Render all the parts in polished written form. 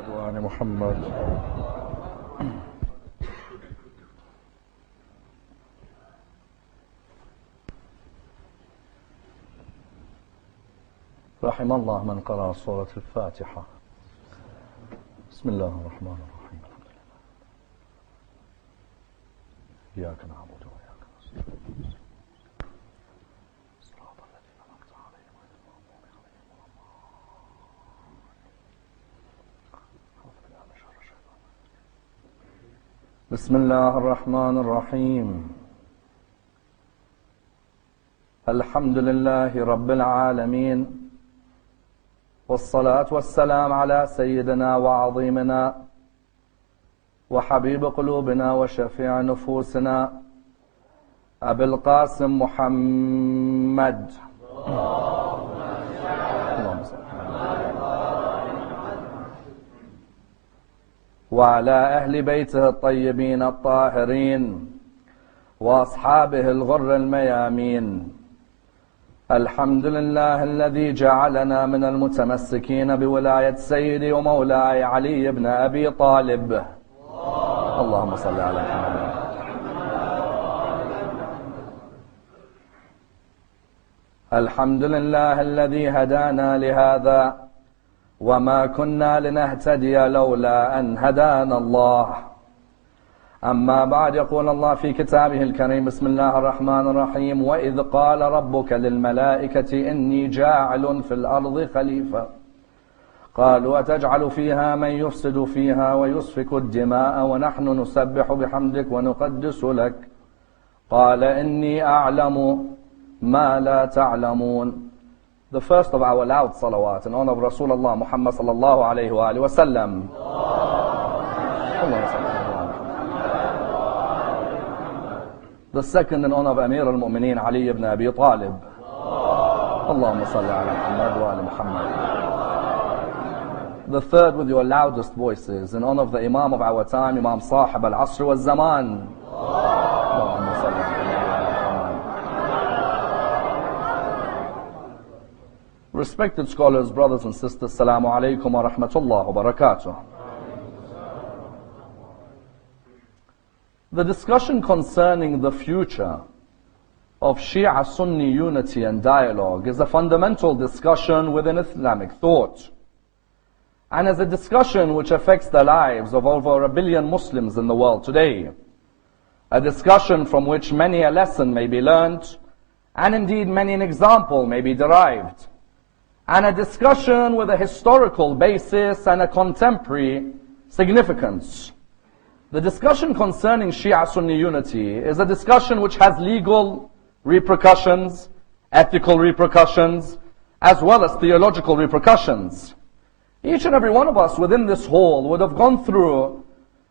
محمد وآل محمد. رحم الله من قرأ سورة الفاتحة. بسم الله الرحمن الرحيم. الحمد لله. إياك نعبد وإياك نستعين. صراط الذين أنعمت عليهم غير المغضوب عليهم ولا الضالين. بسم الله الرحمن الرحيم. الحمد لله رب العالمين، والصلاة والسلام على سيدنا وعظيمنا وحبيب قلوبنا وشفيع نفوسنا أبي القاسم محمد وعلى أهل بيته الطيبين الطاهرين وأصحابه الغر الميامين. الحمد لله الذي جعلنا من المتمسكين بولاية سيدي ومولاي علي بن أبي طالب. اللهم صل على محمد. الحمد لله الذي هدانا لهذا وما كنا لنهتدي لولا أن هدانا الله. أما بعد، يقول الله في كتابه الكريم: بسم الله الرحمن الرحيم. وإذ قال ربك للملائكة إني جاعل في الأرض خليفة قالوا أتجعل فيها من يفسد فيها ويسفك الدماء ونحن نسبح بحمدك ونقدس لك قال إني أعلم ما لا تعلمون. The first of our loud salawat in honor of Rasulullah Muhammad sallallahu alayhi wa alihi wa sallam. The second in honor of Amir al-Mu'mineen Ali ibn Abi Talib. Allahumma salli ala Muhammad wa ala Muhammad. The third with your loudest voices in honor of the Imam of our time, Imam Sahib al-Asr wal-Zaman. Allahumma salli ala Muhammad. Respected scholars, brothers and sisters, Assalamu alaikum wa rahmatullah wa barakatuh. The discussion concerning the future of Shia-Sunni unity and dialogue is a fundamental discussion within Islamic thought, and is a discussion which affects the lives of over 1 billion Muslims in the world today. A discussion from which many a lesson may be learnt, and indeed many an example may be derived, and a discussion with a historical basis and a contemporary significance. The discussion concerning Shia-Sunni unity is a discussion which has legal repercussions, ethical repercussions, as well as theological repercussions. Each and every one of us within this hall would have gone through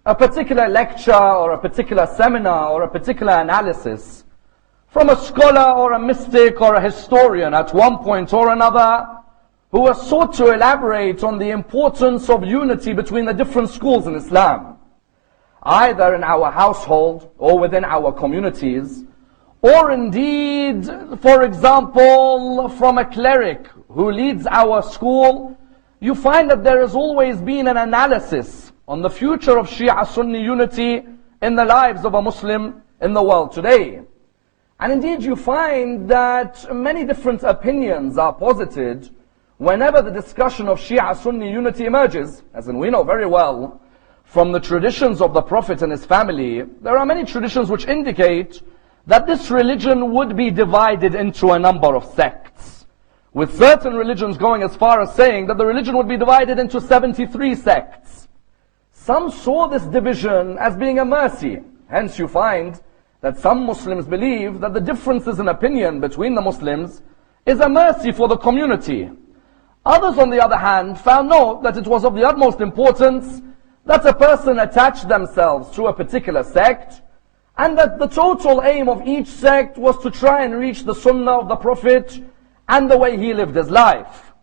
a particular lecture or a particular seminar or a particular analysis from a scholar or a mystic or a historian at one point or another who has sought to elaborate on the importance of unity between the different schools in Islam, either in our household or within our communities, or indeed, for example, from a cleric who leads our school. You find that there has always been an analysis on the future of Shia-Sunni unity in the lives of a Muslim in the world today. And indeed you find that many different opinions are posited whenever the discussion of Shia-Sunni unity emerges. As in, we know very well from the traditions of the Prophet and his family, there are many traditions which indicate that this religion would be divided into a number of sects, with certain religions going as far as saying that the religion would be divided into 73 sects. Some saw this division as being a mercy. Hence you find that some Muslims believe that the differences in opinion between the Muslims is a mercy for the community. Others, on the other hand, found no, that it was of the utmost importance that a person attach themselves to a particular sect, and that the total aim of each sect was to try and reach the sunnah of the Prophet and the way he lived his life.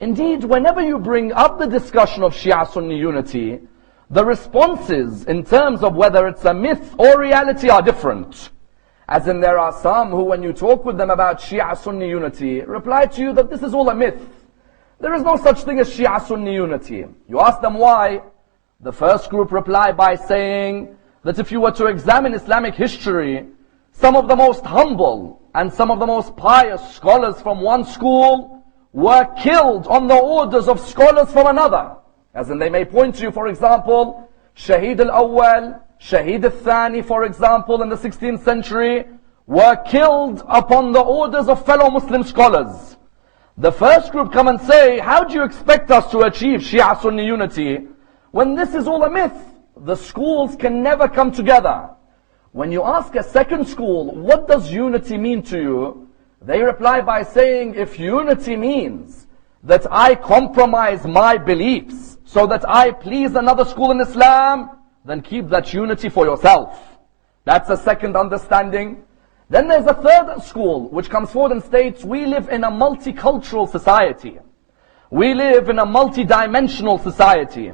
Indeed, whenever you bring up the discussion of Shia-Sunni unity, the responses in terms of whether it's a myth or reality are different. As in, there are some who, when you talk with them about Shia-Sunni unity, reply to you that this is all a myth. There is no such thing as Shia-Sunni Unity. You ask them why. The first group reply by saying that if you were to examine Islamic history, some of the most humble and some of the most pious scholars from one school were killed on the orders of scholars from another. As in, they may point to you, for example, Shahid al-Awwal, Shahid al-Thani, for example, in the 16th century, were killed upon the orders of fellow Muslim scholars. The first group come and say, how do you expect us to achieve Shia-Sunni unity when this is all a myth? The schools can never come together. When you ask a second school, what does unity mean to you? They reply by saying, if unity means that I compromise my beliefs so that I please another school in Islam, then keep that unity for yourself. That's a second understanding. Then there's a third school which comes forward and states, we live in a multicultural society. We live in a multidimensional society.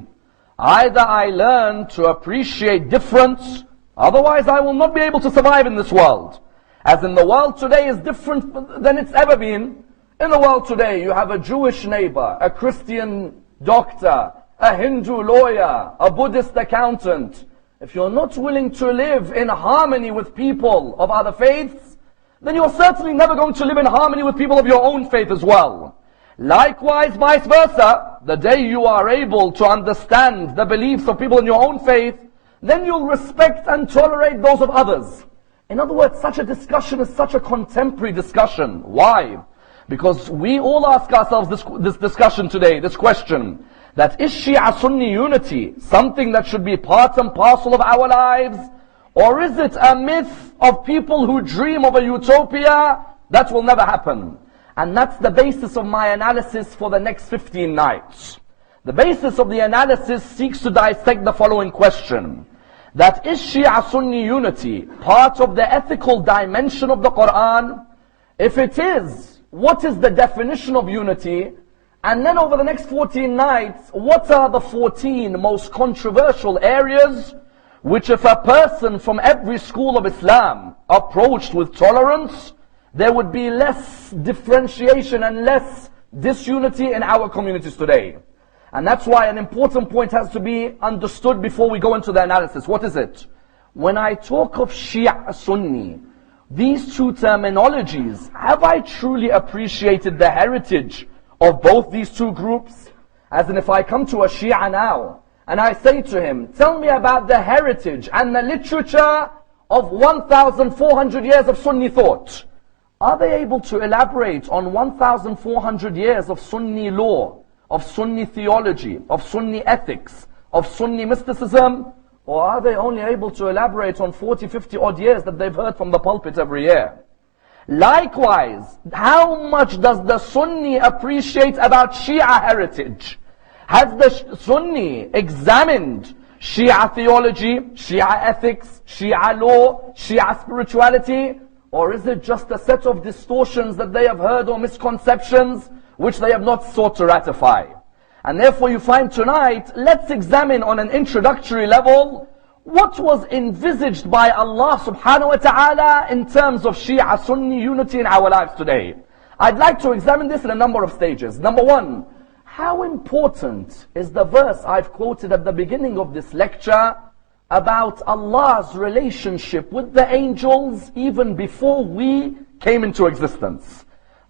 Either I learn to appreciate difference, otherwise I will not be able to survive in this world. As in, the world today is different than it's ever been. In the world today, you have a Jewish neighbor, a Christian doctor, a Hindu lawyer, a Buddhist accountant. If you're not willing to live in harmony with people of other faiths, then you're certainly never going to live in harmony with people of your own faith as well. Likewise, vice versa, the day you are able to understand the beliefs of people in your own faith, then you'll respect and tolerate those of others. In other words, such a discussion is such a contemporary discussion. Why? Because we all ask ourselves this discussion today, this question, that is Shia-Sunni unity something that should be part and parcel of our lives? Or is it a myth of people who dream of a utopia that will never happen? And that's the basis of my analysis for the next 15 nights. The basis of the analysis seeks to dissect the following question. That is Shia-Sunni unity part of the ethical dimension of the Quran? If it is, what is the definition of unity? And then over the next 14 nights, what are the 14 most controversial areas which if a person from every school of Islam approached with tolerance, there would be less differentiation and less disunity in our communities today. And that's why an important point has to be understood before we go into the analysis. What is it? When I talk of Shia-Sunni, these two terminologies, have I truly appreciated the heritage of both these two groups? As in, if I come to a Shia now, and I say to him, tell me about the heritage and the literature of 1,400 years of Sunni thought. Are they able to elaborate on 1,400 years of Sunni law, of Sunni theology, of Sunni ethics, of Sunni mysticism? Or are they only able to elaborate on 40, 50 odd years that they've heard from the pulpit every year? Likewise, how much does the Sunni appreciate about Shia heritage? Has the Sunni examined Shia theology, Shia ethics, Shia law, Shia spirituality? Or is it just a set of distortions that they have heard or misconceptions which they have not sought to ratify? And therefore you find tonight, let's examine on an introductory level what was envisaged by Allah subhanahu wa ta'ala in terms of Shia-Sunni unity in our lives today. I'd like to examine this in a number of stages. Number one, how important is the verse I've quoted at the beginning of this lecture about Allah's relationship with the angels even before we came into existence?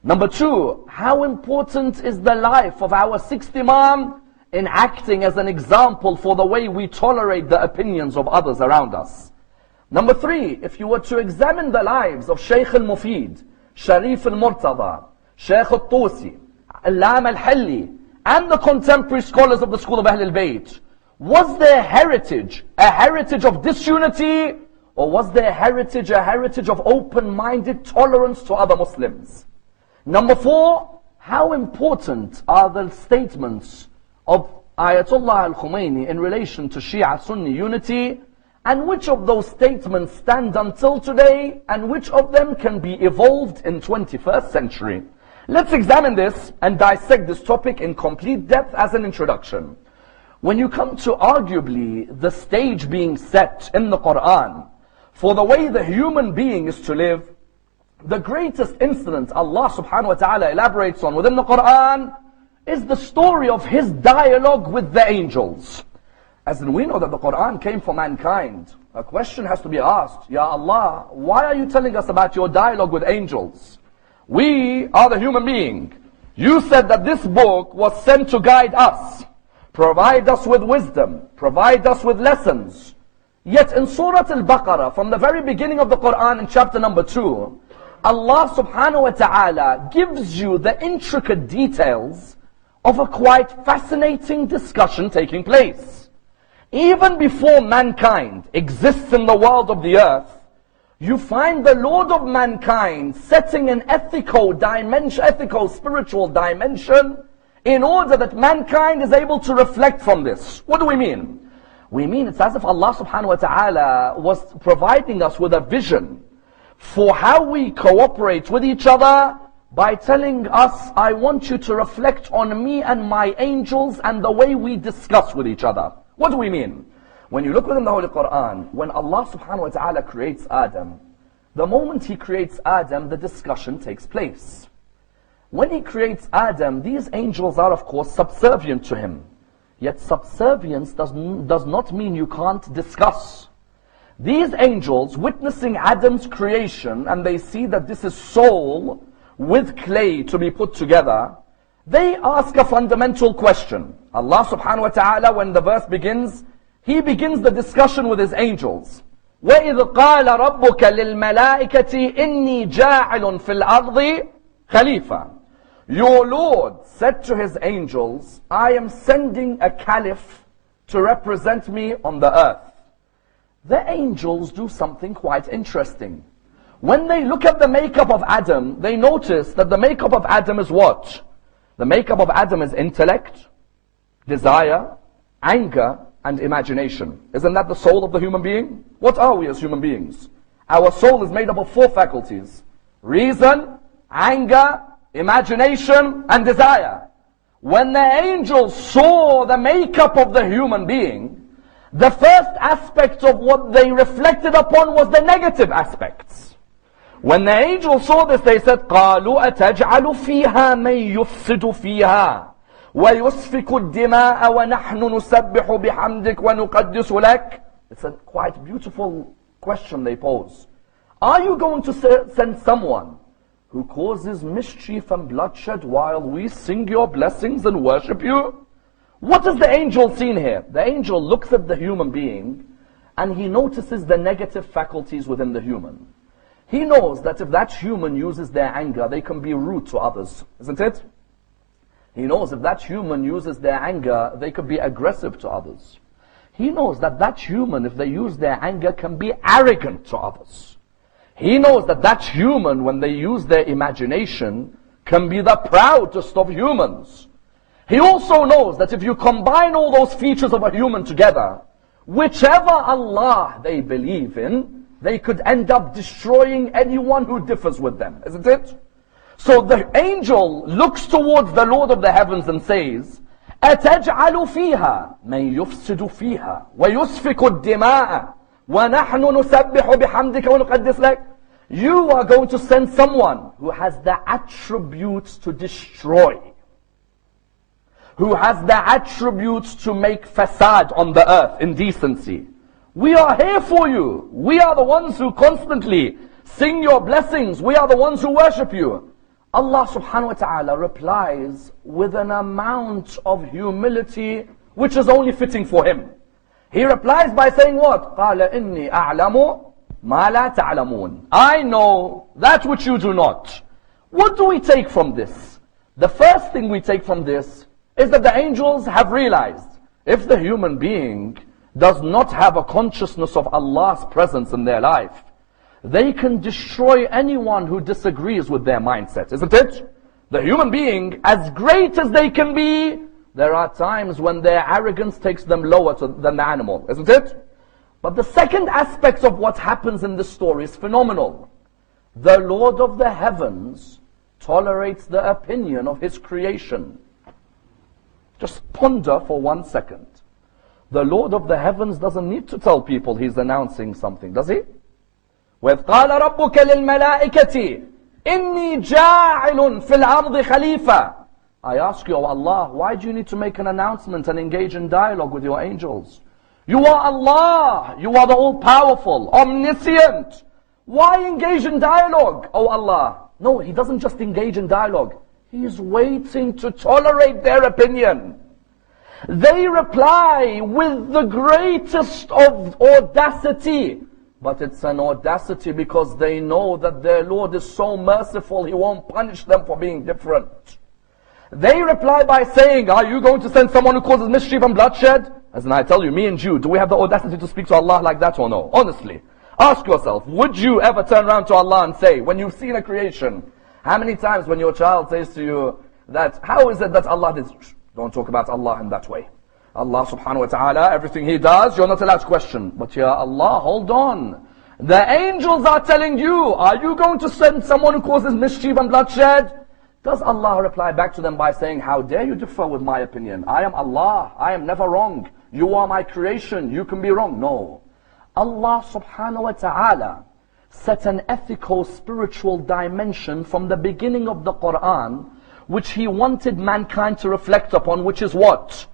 Number two, how important is the life of our sixth Imam in acting as an example for the way we tolerate the opinions of others around us? Number three, if you were to examine the lives of Shaykh al-Mufid, Sharif al-Murtada, Shaykh al-Tusi, Allam al-Halli, and the contemporary scholars of the school of Ahl al-Bayt, was their heritage a heritage of disunity, or was their heritage a heritage of open-minded tolerance to other Muslims? Number four, how important are the statements of Ayatollah al-Khomeini in relation to Shia-Sunni unity, and which of those statements stand until today, and which of them can be evolved in 21st century? Let's examine this and dissect this topic in complete depth as an introduction. When you come to arguably the stage being set in the Quran for the way the human being is to live, the greatest incident Allah subhanahu wa ta'ala elaborates on within the Quran is the story of his dialogue with the angels. As in, we know that the Quran came for mankind. A question has to be asked, Ya Allah, why are you telling us about your dialogue with angels? We are the human being. You said that this book was sent to guide us, provide us with wisdom, provide us with lessons. Yet in Surah Al-Baqarah, from the very beginning of the Quran in chapter number 2, Allah subhanahu wa ta'ala gives you the intricate details of a quite fascinating discussion taking place. Even before mankind exists in the world of the earth, you find the Lord of mankind setting an ethical dimension, ethical spiritual dimension, in order that mankind is able to reflect from this. What do we mean? We mean it's as if Allah subhanahu wa ta'ala was providing us with a vision for how we cooperate with each other by telling us, I want you to reflect on me and my angels and the way we discuss with each other. What do we mean? When you look within the Holy Quran, when Allah subhanahu wa ta'ala creates Adam, the moment He creates Adam, the discussion takes place. When He creates Adam, these angels are of course subservient to Him. Yet subservience does not mean you can't discuss. These angels, witnessing Adam's creation, and they see that this is soul with clay to be put together, they ask a fundamental question. Allah subhanahu wa ta'ala, when the verse begins, He begins the discussion with His angels. وَإِذْ قَالَ رَبُّكَ لِلْمَلَائِكَةِ إِنِّي جَاعِلٌ فِي الْأَرْضِ خَلِيفَةً. Your Lord said to His angels, I am sending a caliph to represent me on the earth. The angels do something quite interesting. When they look at the makeup of Adam, they notice that the makeup of Adam is what? The makeup of Adam is intellect, desire, anger, and imagination. Isn't that the soul of the human being? What are we as human beings? Our soul is made up of 4 faculties: reason, anger, imagination, and desire. When the angels saw the makeup of the human being, the first aspect of what they reflected upon was the negative aspects. When the angels saw this, they said, قَالُوا أَتَجْعَلُ فِيهَا مَنْ يُفْسِدُ فِيهَا وَيُسْفِكُ الدِّمَاءَ وَنَحْنُ نُسَبِّحُ بِحَمْدِكَ وَنُقَدِّسُ لَكَ. It's a quite beautiful question they pose. Are you going to send someone who causes mischief and bloodshed while we sing your blessings and worship you? What is the angel seen here? The angel looks at the human being and he notices the negative faculties within the human. He knows that if that human uses their anger, they can be rude to others, isn't it? He knows if that human uses their anger, they could be aggressive to others. He knows that that human, if they use their anger, can be arrogant to others. He knows that that human, when they use their imagination, can be the proudest of humans. He also knows that if you combine all those features of a human together, whichever Allah they believe in, they could end up destroying anyone who differs with them, isn't it? So the angel looks towards the Lord of the heavens and says, أَتَجْعَلُ فِيهَا مَنْ يُفْسِدُ فِيهَا وَيُسْفِكُ الدِّمَاءَ وَنَحْنُ نُسَبِّحُ بِحَمْدِكَ وَنُقَدِّسُ لَكَ. You are going to send someone who has the attributes to destroy, who has the attributes to make fasad on the earth, indecency. We are here for you. We are the ones who constantly sing your blessings. We are the ones who worship you. Allah subhanahu wa ta'ala replies with an amount of humility which is only fitting for Him. He replies by saying what? قَالَ إِنِّي أَعْلَمُ مَا لَا تَعْلَمُونَ. I know that which you do not. What do we take from this? The first thing we take from this is that the angels have realized if the human being does not have a consciousness of Allah's presence in their life, they can destroy anyone who disagrees with their mindset, isn't it? The human being, as great as they can be, there are times when their arrogance takes them lower than the animal, isn't it? But the second aspect of what happens in this story is phenomenal. The Lord of the heavens tolerates the opinion of His creation. Just ponder for 1 second. The Lord of the heavens doesn't need to tell people He's announcing something, does He? وَإِذْ قَالَ رَبُّكَ لِلْمَلَائِكَةِ إِنِّي جَاعِلٌ فِي الْأَرْضِ خَلِيفَةً. I ask you, oh Allah, why do you need to make an announcement and engage in dialogue with your angels? You are Allah. You are the all-powerful, omniscient. Why engage in dialogue, oh Allah? No, He doesn't just engage in dialogue. He is waiting to tolerate their opinion. They reply with the greatest of audacity. But it's an audacity because they know that their Lord is so merciful, He won't punish them for being different. They reply by saying, are you going to send someone who causes mischief and bloodshed? As in I tell you, me and you, do we have the audacity to speak to Allah like that or no? Honestly, ask yourself, would you ever turn around to Allah and say, when you've seen a creation, how many times when your child says to you that, how is it that Allah did? Don't talk about Allah in that way. Allah subhanahu wa ta'ala, everything He does, you're not allowed to question. But ya Allah, hold on. The angels are telling you, are you going to send someone who causes mischief and bloodshed? Does Allah reply back to them by saying, how dare you differ with my opinion? I am Allah, I am never wrong. You are my creation, you can be wrong. No. Allah subhanahu wa ta'ala set an ethical, spiritual dimension from the beginning of the Quran, which He wanted mankind to reflect upon, which is what?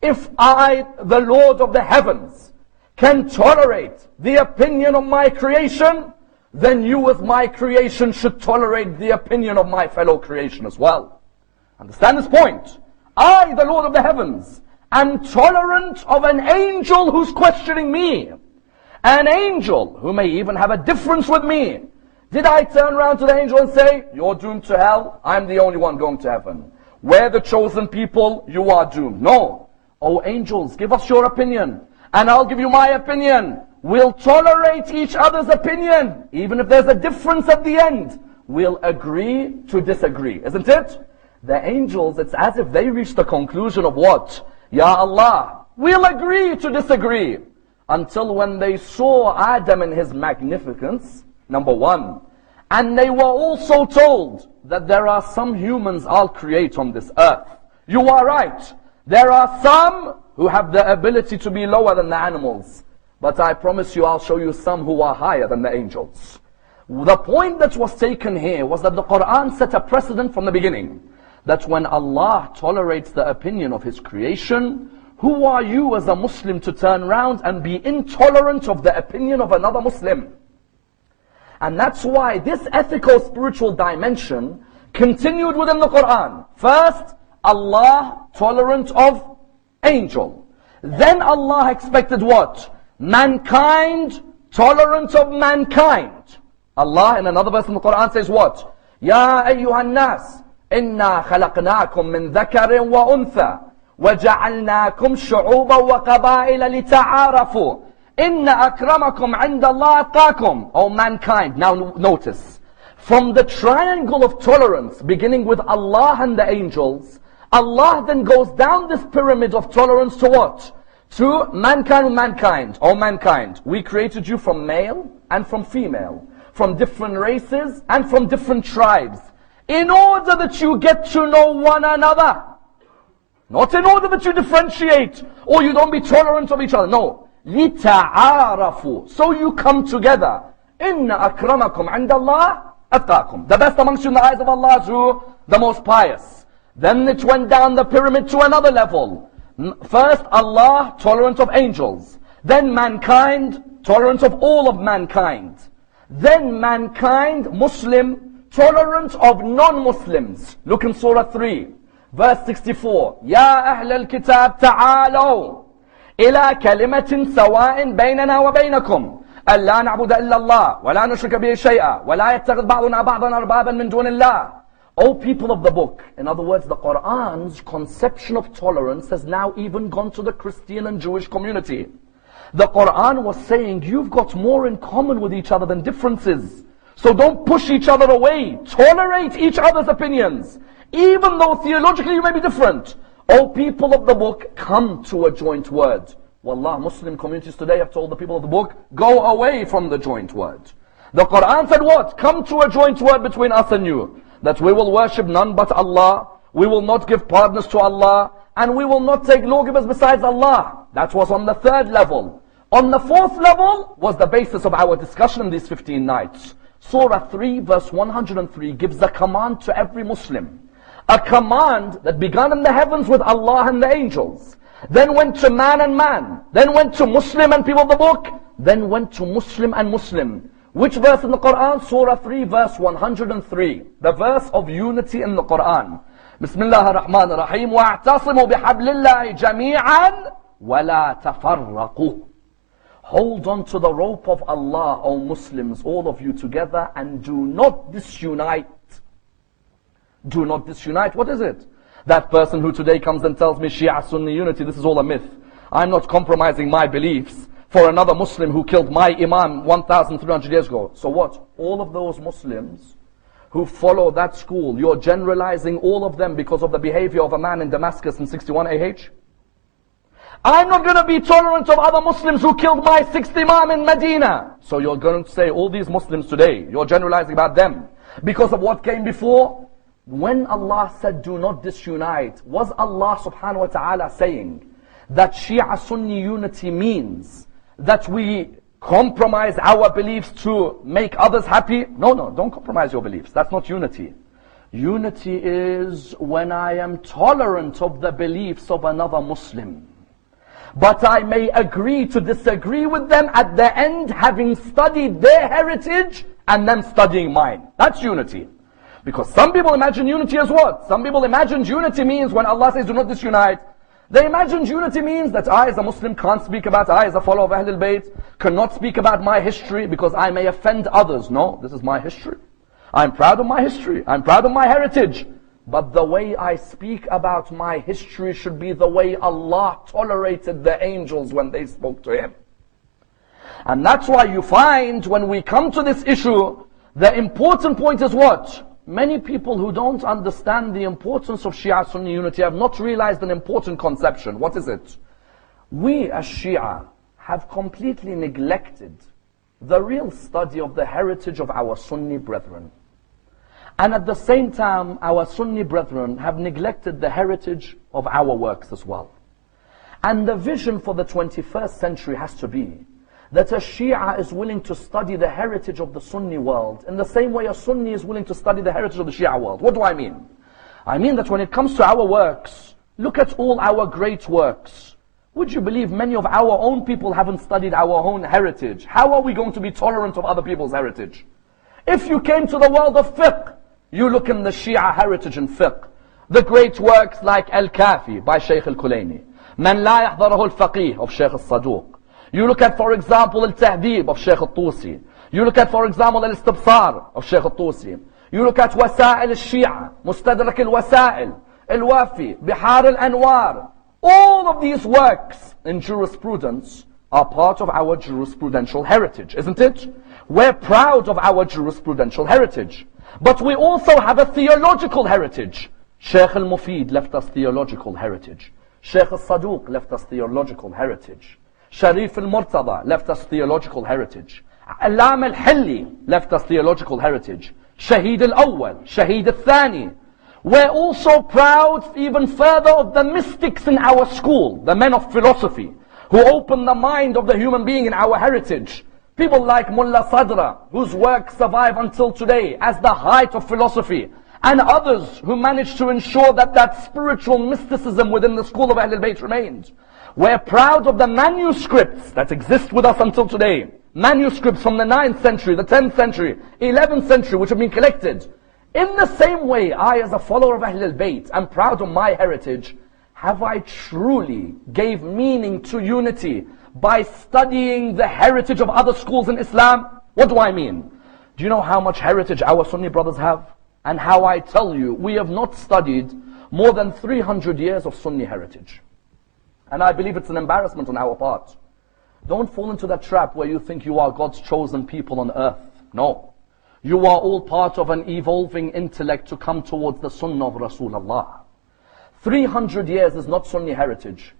If I, the Lord of the heavens, can tolerate the opinion of my creation, then you as my creation should tolerate the opinion of my fellow creation as well. Understand this point? I, the Lord of the heavens, am tolerant of an angel who's questioning me. An angel who may even have a difference with me. Did I turn around to the angel and say, you're doomed to hell, I'm the only one going to heaven? We're the chosen people, you are doomed. No. Oh angels, give us your opinion, and I'll give you my opinion. We'll tolerate each other's opinion. Even if there's a difference at the end, we'll agree to disagree. Isn't it? The angels, it's as if they reached the conclusion of what? Ya Allah, we'll agree to disagree. Until when they saw Adam in his magnificence, number one, and they were also told that there are some humans I'll create on this earth. You are right. There are some who have the ability to be lower than the animals. But I promise you, I'll show you some who are higher than the angels. The point that was taken here was that the Quran set a precedent from the beginning. That when Allah tolerates the opinion of His creation, who are you as a Muslim to turn around and be intolerant of the opinion of another Muslim? And that's why this ethical spiritual dimension continued within the Quran. First, Allah tolerant of angel. Then Allah expected what? Mankind tolerant of mankind. Allah in another verse in the Quran says what? Ya ayyuhan nas, inna khalaqnakum min dhakarin wa untha, وَجَعَلْنَاكُمْ شُعُوبًا وَقَبَائِلَ لِتَعَارَفُوا إِنَّ أَكْرَمَكُمْ عِنْدَ اللَّهِ أَتْقَاكُمْ. O mankind, now notice, from the triangle of tolerance, beginning with Allah and the angels, Allah then goes down this pyramid of tolerance to what? To mankind and mankind. O mankind, we created you from male and from female, from different races and from different tribes, in order that you get to know one another. Not in order that you differentiate or you don't be tolerant of each other. No. لِتَعَارَفُوا. So you come together. إِنَّ أَكْرَمَكُمْ عِنْدَ اللَّهِ أَتْقَاكُمْ. The best amongst you in the eyes of Allah is who? The most pious. Then it went down the pyramid to another level. First Allah, tolerant of angels. Then mankind, tolerant of all of mankind. Then mankind, Muslim, tolerant of non-Muslims. Look in Surah 3. Verse 64. يا أهل الكتاب تعالوا إلى كلمة سواء بيننا وبينكم ألا نعبد إلا الله ولا نشرك به شيئا ولا يتخذ بعضنا بعضا أربابا من دون الله. O people of the book, in other words, the Quran's conception of tolerance has now even gone to the Christian and Jewish community. The Quran was saying, you've got more in common with each other than differences. So don't push each other away. Tolerate each other's opinions. Even though theologically you may be different. O people of the book, come to a joint word. Wallah, Muslim communities today have told the people of the book, go away from the joint word. The Quran said what? Come to a joint word between us and you. That we will worship none but Allah. We will not give partners to Allah. And we will not take lawgivers besides Allah. That was on the third level. On the fourth level was the basis of our discussion in these 15 nights. Surah 3 verse 103 gives a command to every Muslim. A command that began in the heavens with Allah and the angels, then went to man and man, then went to Muslim and people of the book, then went to Muslim and Muslim. Which verse in the Quran? Surah 3, verse 103. The verse of unity in the Quran. Bismillah ar-Rahman ar-Rahim. وَاعْتَصِمُوا بِحَبْلِ اللَّهِ جَمِيعًا وَلَا تَفَرَّقُوا. Hold on to the rope of Allah, O Muslims, all of you together, and do not disunite. Do not disunite. What is it? That person who today comes and tells me Shia-Sunni Unity, this is all a myth. I'm not compromising my beliefs for another Muslim who killed my Imam 1,300 years ago. So what? All of those Muslims who follow that school, you're generalizing all of them because of the behavior of a man in Damascus in 61 AH? I'm not going to be tolerant of other Muslims who killed my sixth Imam in Medina. So you're going to say all these Muslims today, you're generalizing about them because of what came before? When Allah said do not disunite, was Allah subhanahu wa ta'ala saying that Shia-Sunni Unity means that we compromise our beliefs to make others happy? No, don't compromise your beliefs. That's not unity. Unity is when I am tolerant of the beliefs of another Muslim, but I may agree to disagree with them at the end, having studied their heritage and them studying mine. That's unity. Because some people imagine unity as what? Some people imagine unity means when Allah says do not disunite, they imagine unity means that I as a Muslim can't speak about, I as a follower of Ahlul Bayt cannot speak about my history because I may offend others. No, this is my history. I'm proud of my history. I'm proud of my heritage. But the way I speak about my history should be the way Allah tolerated the angels when they spoke to Him. And that's why you find when we come to this issue, the important point is what? Many people who don't understand the importance of Shia-Sunni Unity have not realized an important conception. What is it? We as Shia have completely neglected the real study of the heritage of our Sunni brethren. And at the same time, our Sunni brethren have neglected the heritage of our works as well. And the vision for the 21st century has to be that a Shia is willing to study the heritage of the Sunni world in the same way a Sunni is willing to study the heritage of the Shia world. What do I mean? I mean that when it comes to our works, look at all our great works. Would you believe many of our own people haven't studied our own heritage? How are we going to be tolerant of other people's heritage? If you came to the world of fiqh, you look in the Shia heritage in fiqh. The great works like Al-Kafi by Shaykh Al-Kulayni, Man La Yahdarahu Al-Faqih of Shaykh Al-Saduq. You look at, for example, Al-Tahdib of Shaykh Al-Tusi. You look at, for example, Al-Istibsar of Shaykh Al-Tusi. You look at Wasa'il Al-Shia, Mustadrak Al-Wasa'il, Al-Wafi, Bihar Al-Anwar. All of these works in jurisprudence are part of our jurisprudential heritage, isn't it? We're proud of our jurisprudential heritage. But we also have a theological heritage. Shaykh Al-Mufid left us theological heritage. Shaykh Al-Saduq left us theological heritage. Sharif Al-Murtada left us theological heritage. Alam Al-Hilli left us theological heritage. Shaheed Al-Awwal, Shaheed Al-Thani. We're also proud even further of the mystics in our school, the men of philosophy, who opened the mind of the human being in our heritage. People like Mullah Sadra, whose works survive until today as the height of philosophy, and others who managed to ensure that that spiritual mysticism within the school of Ahlul Bayt remained. We're proud of the manuscripts that exist with us until today. Manuscripts from the 9th century, the 10th century, 11th century, which have been collected. In the same way, I as a follower of Ahlul Bayt am proud of my heritage. Have I truly gave meaning to unity by studying the heritage of other schools in Islam? What do I mean? Do you know how much heritage our Sunni brothers have? And how I tell you, we have not studied more than 300 years of Sunni heritage. And I believe it's an embarrassment on our part. Don't fall into that trap where you think you are God's chosen people on earth. No. You are all part of an evolving intellect to come towards the Sunnah of Rasulullah. 300 years is not Sunni heritage.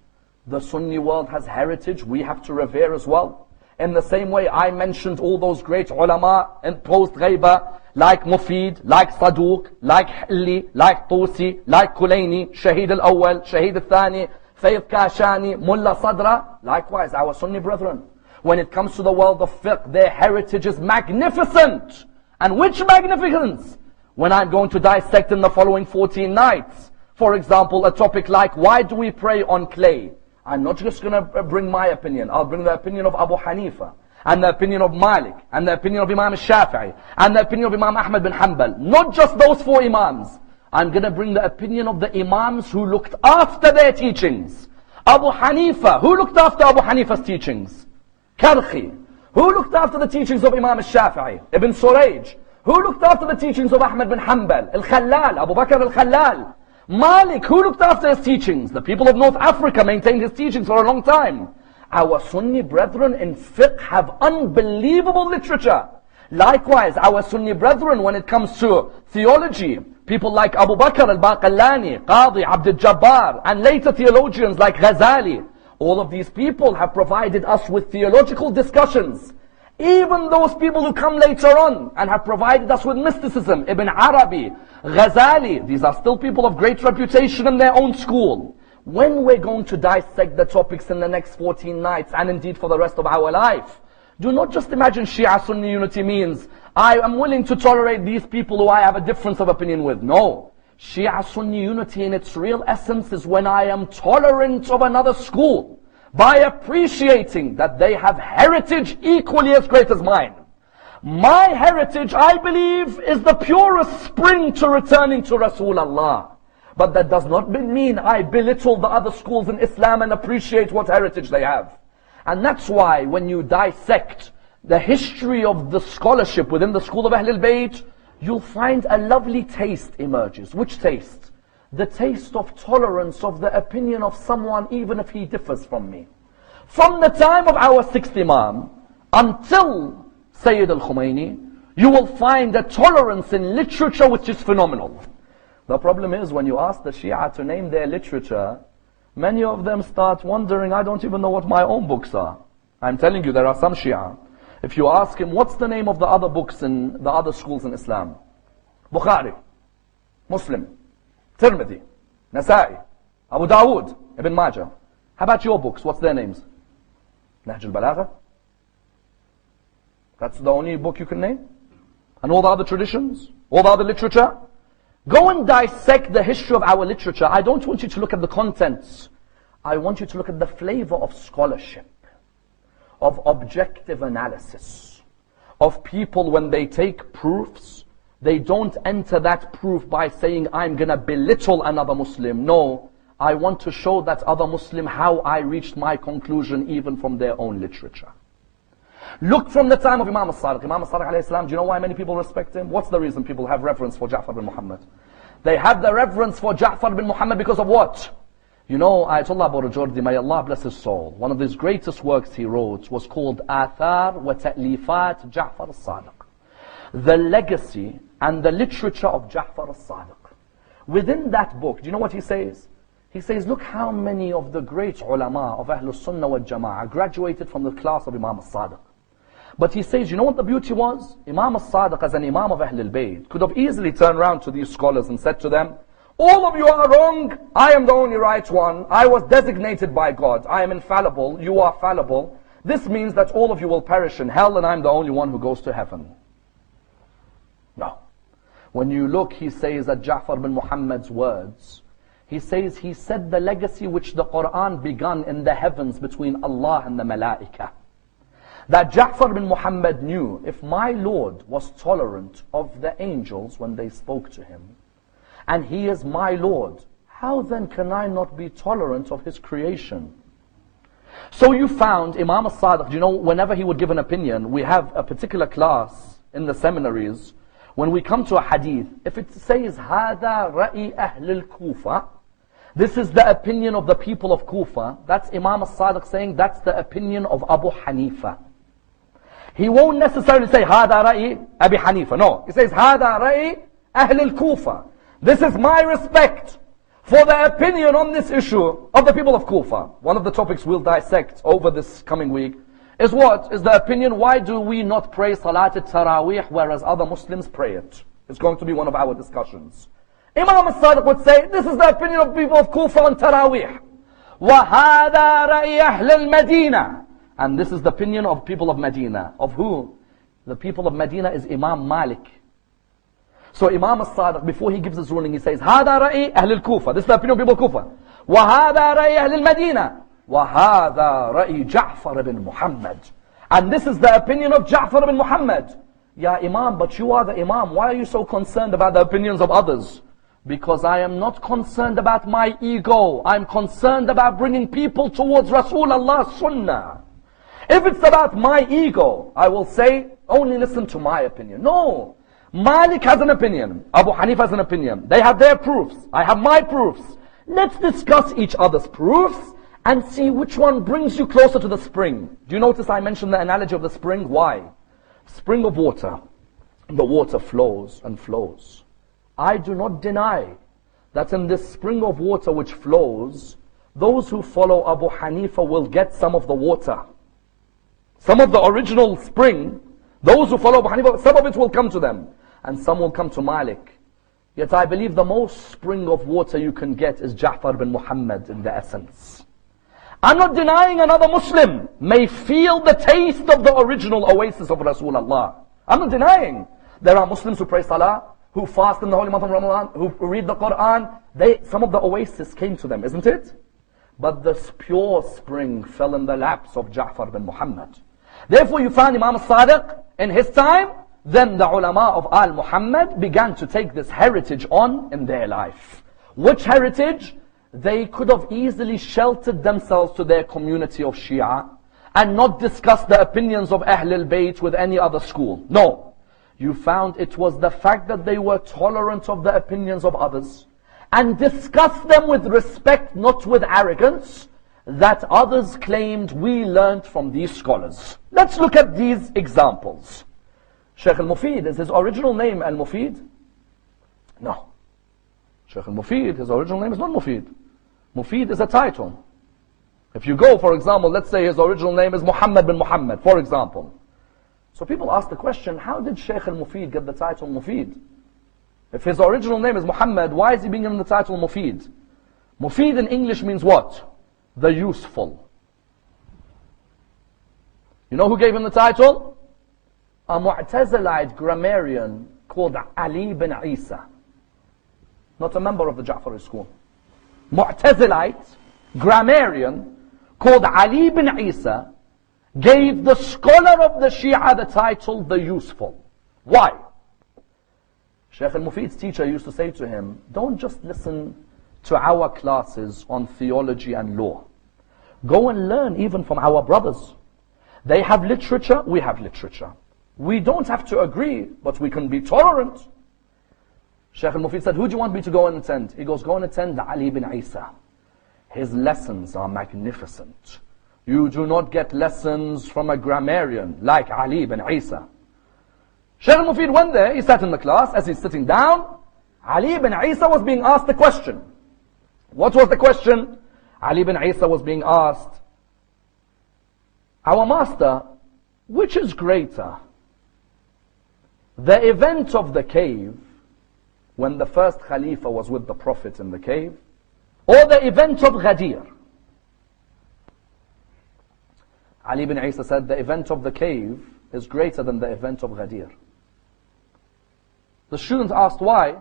The Sunni world has heritage we have to revere as well. In the same way I mentioned all those great ulama in post-Ghaiba, like Mufid, like Saduq, like Hilli, like Tusi, like Kulayni, Shaheed Al-Awwal, Shaheed Al-Thani, Sayyid Kashani, Mullah Sadra. Likewise, our Sunni brethren. When it comes to the world of fiqh, their heritage is magnificent. And which magnificence? when I'm going to dissect in the following 14 nights. For example, a topic like, why do we pray on clay? I'm not just going to bring my opinion. I'll bring the opinion of Abu Hanifa, and the opinion of Malik, and the opinion of Imam Shafi'i, and the opinion of Imam Ahmad bin Hanbal. Not just those 4 Imams. I'm going to bring the opinion of the Imams who looked after their teachings. Abu Hanifa, who looked after Abu Hanifa's teachings? Karhi. Who looked after the teachings of Imam Shafi'i? Ibn Surayj. Who looked after the teachings of Ahmad bin Hanbal? Al-Khallal, Abu Bakr al-Khallal. Malik, who looked after his teachings? The people of North Africa maintained his teachings for a long time. Our Sunni brethren in fiqh have unbelievable literature. Likewise, our Sunni brethren when it comes to theology, people like Abu Bakr al-Baqallani, Qadi Abdul Jabbar, and later theologians like Ghazali. All of these people have provided us with theological discussions. Even those people who come later on and have provided us with mysticism, Ibn Arabi, Ghazali, these are still people of great reputation in their own school. When we're going to dissect the topics in the next 14 nights, and indeed for the rest of our life, do not just imagine Shia-Sunni Unity means, I am willing to tolerate these people who I have a difference of opinion with. No. Shia-Sunni Unity in its real essence is when I am tolerant of another school, by appreciating that they have heritage equally as great as mine. My heritage, I believe, is the purest spring to returning to Rasulullah. But that does not mean I belittle the other schools in Islam and appreciate what heritage they have. And that's why when you dissect the history of the scholarship within the school of Ahlul Bayt, you'll find a lovely taste emerges. Which taste? The taste of tolerance of the opinion of someone even if he differs from me. From the time of our 6th Imam until Sayyid al-Khumaini, you will find a tolerance in literature which is phenomenal. The problem is when you ask the Shia to name their literature, many of them start wondering, I don't even know what my own books are. I'm telling you, there are some Shia. If you ask him, what's the name of the other books in the other schools in Islam? Bukhari, Muslim, Tirmidhi, Nasa'i, Abu Dawood, Ibn Majah. How about your books? What's their names? Nahj al-Balagha? That's the only book you can name? And all the other traditions? All the other literature? Go and dissect the history of our literature. I don't want you to look at the contents. I want you to look at the flavor of scholarship, of objective analysis, of people when they take proofs, they don't enter that proof by saying, I'm going to belittle another Muslim. No, I want to show that other Muslim how I reached my conclusion even from their own literature. Look from the time of Imam al-Sadiq. Imam al-Sadiq alayhi salam, do you know why many people respect him? What's the reason people have reverence for Ja'far bin Muhammad? They have the reverence for Ja'far bin Muhammad because of what? You know, Ayatollah Burjordi, may Allah bless his soul, one of his greatest works he wrote was called Athar wa Ta'lifat Ja'far al-Sadiq. The legacy and the literature of Ja'far al-Sadiq. Within that book, do you know what he says? He says, look how many of the great ulama of Ahlul Sunnah wal Jama'ah graduated from the class of Imam al-Sadiq. But he says, you know what the beauty was? Imam al-Sadiq as an Imam of Ahlul Bayt could have easily turned around to these scholars and said to them, all of you are wrong, I am the only right one, I was designated by God, I am infallible, you are fallible. This means that all of you will perish in hell and I'm the only one who goes to heaven. No. When you look, he says that Ja'far bin Muhammad's words, he says he said the legacy which the Quran began in the heavens between Allah and the Malaika. That Ja'far bin Muhammad knew, if my Lord was tolerant of the angels when they spoke to him, and he is my Lord, how then can I not be tolerant of his creation? So you found Imam al-Sadiq, you know, whenever he would give an opinion, we have a particular class in the seminaries, when we come to a hadith, if it says, هَذَا رَأِي أَهْلِ الْكُوفَةِ, this is the opinion of the people of Kufa, that's Imam al-Sadiq saying, that's the opinion of Abu Hanifa. He won't necessarily say, هَذَا رَأِي Abi Hanifa. No, he says, هَذَا رَأِي أَهْلِ الْكُوفَةِ. This is my respect for the opinion on this issue of the people of Kufa. One of the topics we'll dissect over this coming week is what? Is the opinion, why do we not pray Salat al-Taraweeh whereas other Muslims pray it? It's going to be one of our discussions. Imam al-Sadiq would say, this is the opinion of people of Kufa on Taraweeh. وَهَذَا رَأِي أَهْلِ الْمَدِينَةِ. And this is the opinion of people of Medina. Of who? The people of Medina is Imam Malik. So Imam al-Sadiq, before he gives his ruling, he says, هذا رأي أهل الكوفة. This is the opinion of people of Kufa. وهذا رأي أهل المدينة. وهذا رأي جعفر بن Muhammad. And this is the opinion of Ja'far ibn Muhammad. Ya Imam, but you are the Imam. Why are you so concerned about the opinions of others? Because I am not concerned about my ego. I'm concerned about bringing people towards Rasulullah Sunnah. If it's about my ego, I will say, only listen to my opinion. No. Malik has an opinion. Abu Hanifa has an opinion. They have their proofs. I have my proofs. Let's discuss each other's proofs and see which one brings you closer to the spring. Do you notice I mentioned the analogy of the spring? Why? Spring of water. The water flows and flows. I do not deny that in this spring of water which flows, those who follow Abu Hanifa will get some of the water. Some of the original spring, those who follow Abu Hanifa, some of it will come to them. And some will come to Malik. Yet I believe the most spring of water you can get is Ja'far bin Muhammad in the essence. I'm not denying another Muslim may feel the taste of the original oasis of Rasulullah. I'm not denying. There are Muslims who pray Salah, who fast in the holy month of Ramadan, who read the Quran. Some of the oasis came to them, isn't it? But this pure spring fell in the laps of Ja'far bin Muhammad. Therefore you find Imam al-Sadiq in his time, then the ulama of Al-Muhammad began to take this heritage on in their life. Which heritage? They could have easily sheltered themselves to their community of Shia and not discuss the opinions of Ahl al-Bayt with any other school. No. You found it was the fact that they were tolerant of the opinions of others and discussed them with respect, not with arrogance, that others claimed we learned from these scholars. Let's look at these examples. Shaykh al-Mufid, is his original name al-Mufid? No. Shaykh al-Mufid, his original name is not Mufid. Mufid is a title. If you go, for example, let's say his original name is Muhammad bin Muhammad, for example. So people ask the question, how did Shaykh al-Mufid get the title Mufid? If his original name is Muhammad, why is he being given the title Mufid? Mufid in English means what? The useful. You know who gave him the title? A Mu'tazilite grammarian called Ali bin Isa. Not a member of the Ja'fari school. Mu'tazilite grammarian called Ali bin Isa gave the scholar of the Shia the title the useful. Why? Shaykh al-Mufid's teacher used to say to him, don't just listen to our classes on theology and law. Go and learn even from our brothers. They have literature, we have literature. We don't have to agree, but we can be tolerant. Shaykh al-Mufid said, who do you want me to go and attend? He goes, go and attend Ali bin Isa. His lessons are magnificent. You do not get lessons from a grammarian like Ali bin Isa. Shaykh al-Mufid went there, he sat in the class. As he's sitting down, Ali bin Isa was being asked a question. What was the question? Ali bin Isa was being asked, our master, which is greater? The event of the cave, when the first Khalifa was with the Prophet in the cave, or the event of Ghadir? Ali bin Isa said, the event of the cave is greater than the event of Ghadir. The student asked why.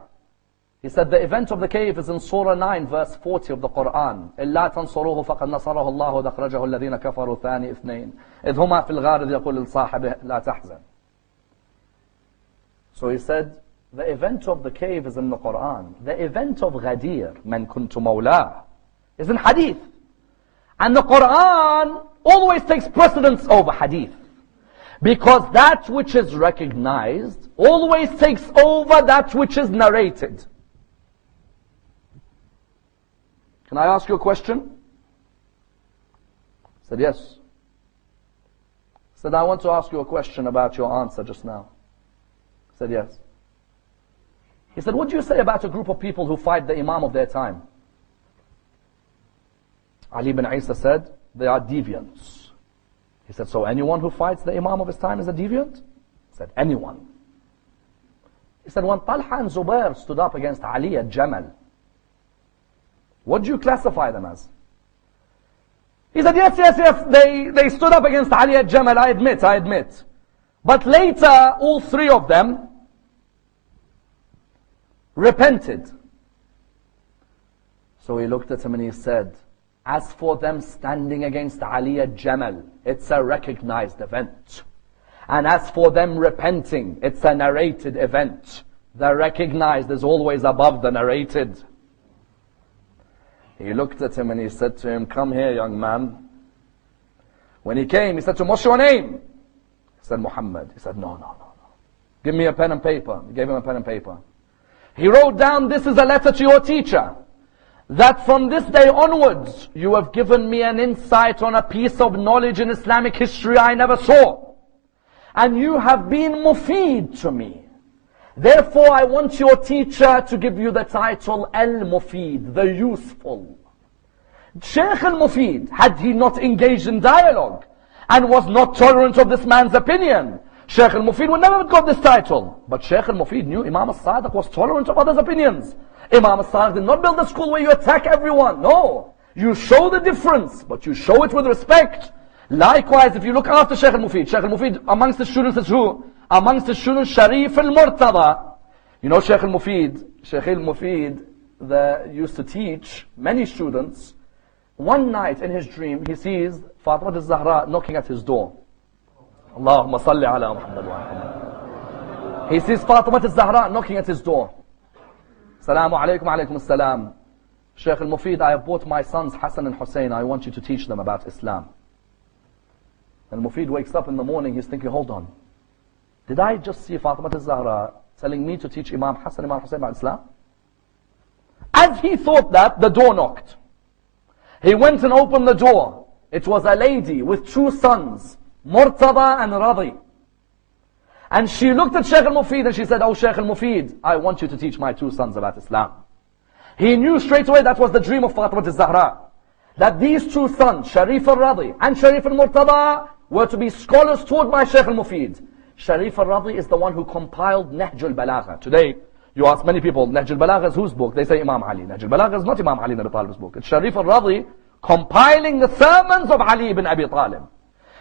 He said, the event of the cave is in Surah 9, verse 40 of the Quran. إِلَّا تَنْصُرُوهُ فَقَدْ نَصَرَهُ اللَّهُ وَأَخْرَجَهُ الَّذِينَ كَفَرُوا ثَانِي اثْنَيْنِ إِذْ هُمَا فِي الْغَارِ إِذْ يَقُولُ لِصَاحِبِهِ لَا تَحْزَنْ. So he said, the event of the cave is in the Quran. The event of Ghadir, مَنْ كُنْتُ مَوْلَاهُ, is in Hadith. And the Quran always takes precedence over Hadith. Because that which is recognized always takes over that which is narrated. Can I ask you a question? I said, yes. I said, I want to ask you a question about your answer just now. I said, yes. He said, what do you say about a group of people who fight the Imam of their time? Ali bin Isa said, they are deviants. He said, so anyone who fights the Imam of his time is a deviant? He said, anyone. He said, when Talha and Zubair stood up against Ali at Jamal, what do you classify them as? He said, yes, they stood up against Ali at Jamal, I admit. But later, all three of them repented. So he looked at him and he said, as for them standing against Ali at Jamal, it's a recognized event. And as for them repenting, it's a narrated event. The recognized is always above the narrated. He looked at him and he said to him, come here, young man. When he came, he said to him, what's your name? He said, Muhammad. He said, no. Give me a pen and paper. He gave him a pen and paper. He wrote down, this is a letter to your teacher, that from this day onwards, you have given me an insight on a piece of knowledge in Islamic history I never saw. And you have been mufid to me. Therefore, I want your teacher to give you the title Al-Mufid, the useful. Shaykh al-Mufid, had he not engaged in dialogue and was not tolerant of this man's opinion, Shaykh al-Mufid would never have got this title. But Shaykh al-Mufid knew Imam al-Sadiq was tolerant of others' opinions. Imam al-Sadiq did not build a school where you attack everyone. No. You show the difference, but you show it with respect. Likewise, if you look after Shaykh al-Mufid, Shaykh al-Mufid amongst the students is who? Amongst the students, Sharif al-Murtada. You know Shaykh al-Mufid? Shaykh al-Mufid used to teach many students. One night in his dream, he sees Fatima al-Zahra knocking at his door. Allahumma salli ala Muhammad wa Muhammad. He sees Fatima al-Zahra knocking at his door. Salaamu alaykum, alaykum as-salam. Shaykh al-Mufid, I have brought my sons Hassan and Hussein. I want you to teach them about Islam. And Mufid wakes up in the morning, he's thinking, hold on. Did I just see Fatima al-Zahra telling me to teach Imam Hassan and Imam Hussein about Islam? As he thought that, the door knocked. He went and opened the door. It was a lady with two sons, Murtada and Radi. And she looked at Shaykh al-Mufid and she said, oh Shaykh al-Mufid, I want you to teach my two sons about Islam. He knew straight away that was the dream of Fatima al-Zahra. That these two sons, Sharif al-Radi and Sharif al-Murtada, were to be scholars taught by Shaykh al-Mufid. Sharif al-Radi is the one who compiled Nahj al-Balagha. Today, you ask many people, Nahj al-Balagha is whose book? They say Imam Ali. Nahj al-Balagha is not Imam Ali ibn Abi Talib's book. It's Sharif al-Radi compiling the sermons of Ali ibn Abi Talib.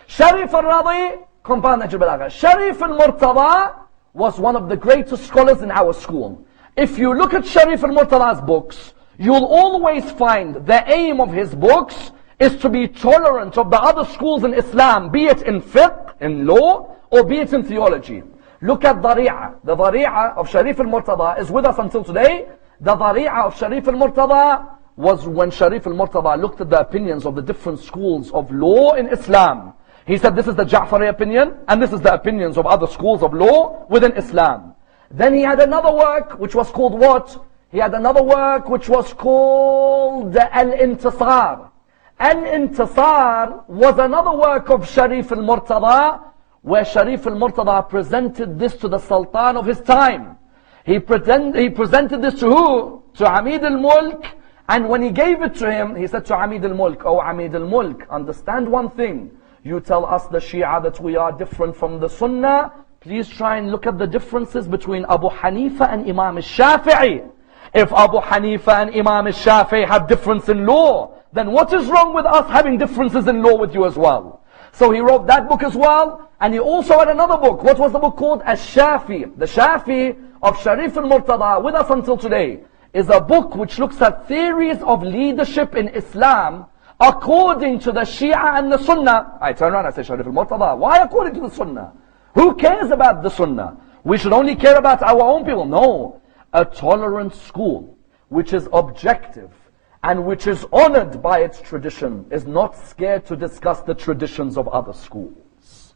Sharif al-Radi compiled Nahj al-Balagha. Sharif al-Murtada was one of the greatest scholars in our school. If you look at Sharif al-Murtada's books, you'll always find the aim of his books is to be tolerant of the other schools in Islam, be it in fiqh, in law, or be it in theology. Look at Dhari'a. The Dhari'a of Sharif al-Murtada is with us until today. The Dhari'a of Sharif al-Murtada was when Sharif al-Murtada looked at the opinions of the different schools of law in Islam. He said, this is the Ja'fari opinion, and this is the opinions of other schools of law within Islam. Then he had another work, which was called what? He had another work, which was called Al-Intisar. Al-Intisar was another work of Sharif al-Murtada, where Sharif al-Murtada presented this to the Sultan of his time. He presented this to who? To Amid al-Mulk. And when he gave it to him, he said to Amid al-Mulk, oh Amid al-Mulk, understand one thing. You tell us the Shia that we are different from the Sunnah. Please try and look at the differences between Abu Hanifa and Imam al-Shafi'i. If Abu Hanifa and Imam al-Shafi'i have difference in law, then what is wrong with us having differences in law with you as well? So he wrote that book as well, and he also had another book. What was the book called? Al-Shafi. The Shafi of Sharif al-Murtada, with us until today, is a book which looks at theories of leadership in Islam according to the Shia and the Sunnah. I turn around and I say, Sharif al-Murtada, why according to the Sunnah? Who cares about the Sunnah? We should only care about our own people. No. A tolerant school, which is objective, and which is honored by its tradition, is not scared to discuss the traditions of other schools.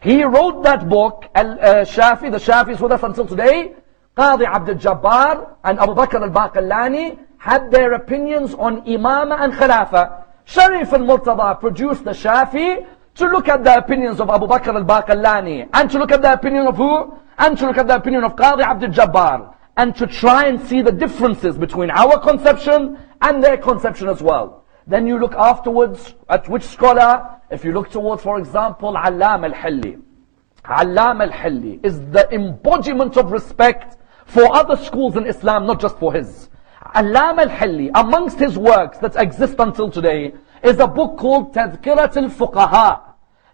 He wrote that book, Shafi, the Shafi is with us until today. Qadi Abdul Jabbar and Abu Bakr al-Baqillani had their opinions on Imama and Khilafah. Sharif al-Murtada produced the Shafi to look at the opinions of Abu Bakr al-Baqillani, and to look at the opinion of who? And to look at the opinion of Qadi Abdul Jabbar, and to try and see the differences between our conception and their conception as well. Then you look afterwards at which scholar. If you look towards, for example, Allam al-Hilli. Allam al-Hilli is the embodiment of respect for other schools in Islam, not just for his. Allam al-Hilli, amongst his works that exist until today, is a book called Tadhkirat al-Fuqaha.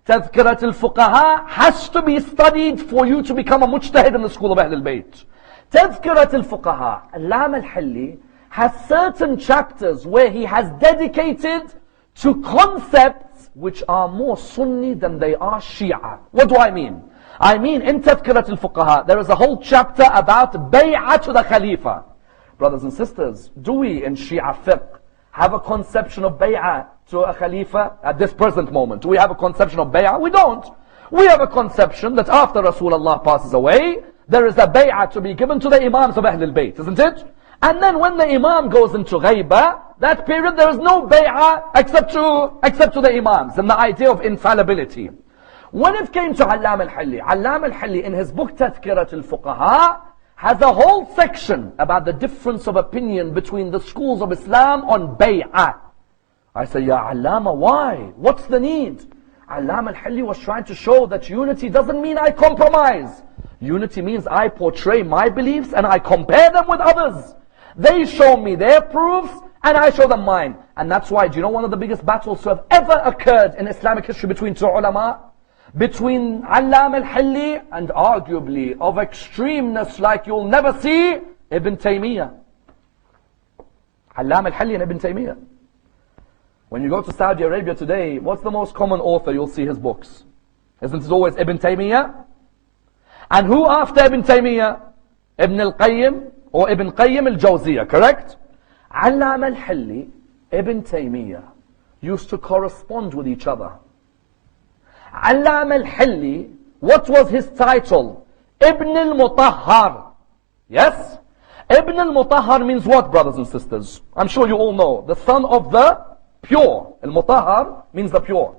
Tadhkirat al-Fuqaha has to be studied for you to become a mujtahid in the school of Ahl al-Bayt. Tadhkirat al-Fuqaha, Allama al-Hilli has certain chapters where he has dedicated to concepts which are more Sunni than they are Shia. What do I mean? I mean, in Tadhkirat al-Fuqaha, there is a whole chapter about bay'ah to the Khalifa. Brothers and sisters, do we in Shia fiqh have a conception of bay'ah to a Khalifa at this present moment? Do we have a conception of bay'ah? We don't. We have a conception that after Rasulullah passes away, there is a bay'ah to be given to the Imams of Ahlul Bayt, isn't it? And then when the Imam goes into ghaibah, that period there is no bay'ah except to the Imams, and the idea of infallibility. When it came to Allama al-Hilli in his book Tadhkirat al-Fuqaha has a whole section about the difference of opinion between the schools of Islam on bay'ah. I say, Ya Allama, why? What's the need? Allama al-Hilli was trying to show that unity doesn't mean I compromise. Unity means I portray my beliefs and I compare them with others. They show me their proofs and I show them mine. And that's why, do you know one of the biggest battles to have ever occurred in Islamic history between two ulama? Between Allama al-Hilli and arguably of extremeness like you'll never see, Ibn Taymiyyah. Allama al-Hilli and Ibn Taymiyyah. When you go to Saudi Arabia today, what's the most common author you'll see his books? Isn't it always Ibn Taymiyyah? And who after Ibn Taymiyyah? Ibn al-Qayyim or Ibn Qayyim al-Jawziyah, correct? Allama al-Hilli, Ibn Taymiyyah used to correspond with each other. Allama al-Hilli, what was his title? Ibn al-Mutahhar. Yes? Ibn al-Mutahhar means what, brothers and sisters? I'm sure you all know. The son of the pure. Al-Mutahhar means the pure.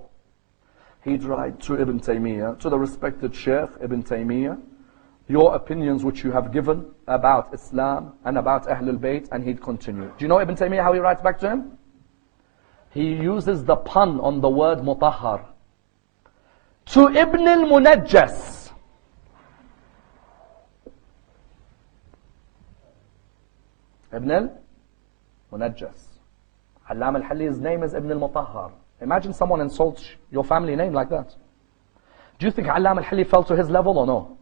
He'd write to Ibn Taymiyyah, to the respected Sheikh Ibn Taymiyyah, your opinions which you have given about Islam and about Ahlul Bayt, and he'd continue. Do you know Ibn Taymiyyah how he writes back to him? He uses the pun on the word Mutahhar. To Ibn al-Munajjas. Ibn al-Munajjas. Allama al-Hilli's name is Ibn al-Mutahhar. Imagine someone insults your family name like that. Do you think Allama al-Hilli fell to his level or no?